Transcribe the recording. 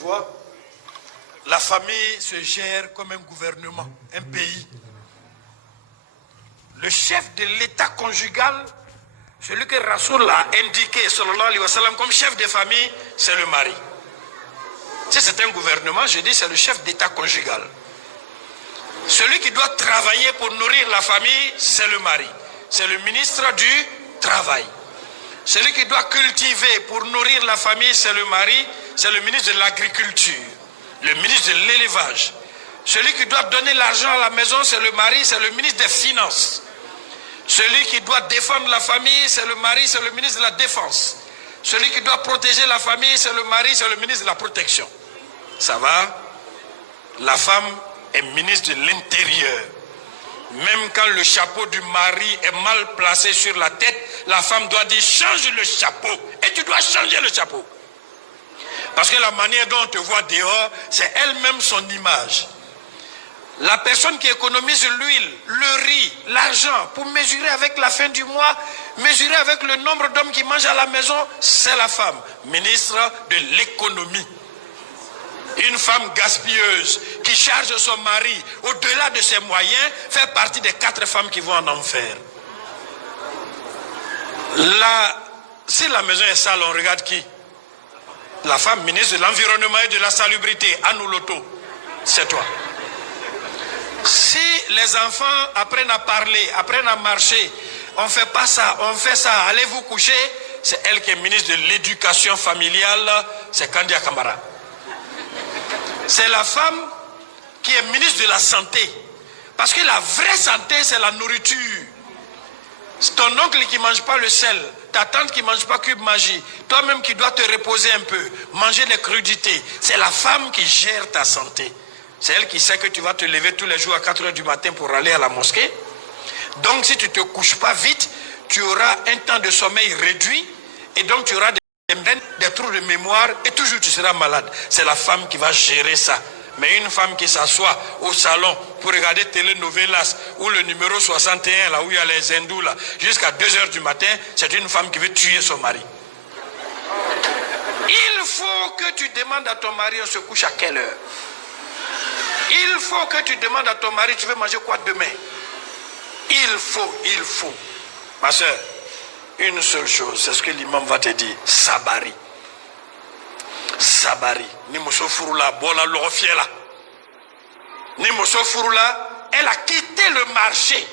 vois, la famille se gère comme un gouvernement, un pays. Le chef de l'état conjugal, celui que Rasoul a indiqué, sallallahu alayhi wa sallam, comme chef de famille, c'est le mari. Si c'est un gouvernement, je dis c'est le chef d'état conjugal. Celui qui doit travailler pour nourrir la famille, c'est le mari. C'est le ministre du Travail. Celui qui doit cultiver pour nourrir la famille, c'est le mari. C'est le ministre de l'Agriculture, le ministre de l'Élevage. Celui qui doit donner l'argent à la maison, c'est le mari, c'est le ministre des Finances. Celui qui doit défendre la famille, c'est le mari, c'est le ministre de la Défense. Celui qui doit protéger la famille, c'est le mari, c'est le ministre de la Protection. Ça va? La femme est ministre de l'Intérieur. Même quand le chapeau du mari est mal placé sur la tête, la femme doit dire change le chapeau. Et tu dois changer le chapeau. Parce que la manière dont on te voit dehors, c'est elle-même son image. La personne qui économise l'huile, le riz, l'argent, pour mesurer avec la fin du mois, mesurer avec le nombre d'hommes qui mangent à la maison, c'est la femme, ministre de l'économie. Une femme gaspilleuse qui charge son mari au-delà de ses moyens fait partie des 4 femmes qui vont en enfer. Si la maison est sale, on regarde qui? La femme ministre de l'Environnement et de la Salubrité, Annou Loto, c'est toi. Si les enfants apprennent à parler, apprennent à marcher, on ne fait pas ça, on fait ça, allez vous coucher, c'est elle qui est ministre de l'Éducation familiale, c'est Kandia Kamara. C'est la femme qui est ministre de la Santé. Parce que la vraie santé, c'est la nourriture. C'est ton oncle qui ne mange pas le sel, ta tante qui ne mange pas cube magie, toi-même qui dois te reposer un peu, manger des crudités. C'est la femme qui gère ta santé. C'est elle qui sait que tu vas te lever tous les jours à 4 h du matin pour aller à la mosquée. Donc si tu ne te couches pas vite, tu auras un temps de sommeil réduit et donc tu auras des trous de mémoire et toujours tu seras malade. C'est la femme qui va gérer ça. Mais une femme qui s'assoit au salon pour regarder Telenovelas ou le numéro 61, là où il y a les hindous, là, jusqu'à 2 h du matin, c'est une femme qui veut tuer son mari. Il faut que tu demandes à ton mari, on se couche à quelle heure? Il faut que tu demandes à ton mari, tu veux manger quoi demain? Il faut. Ma soeur, une seule chose, c'est ce que l'imam va te dire, sabari. Sabari. Ni moso furula, bola lorofiela. Ni moso furula, elle a quitté le marché.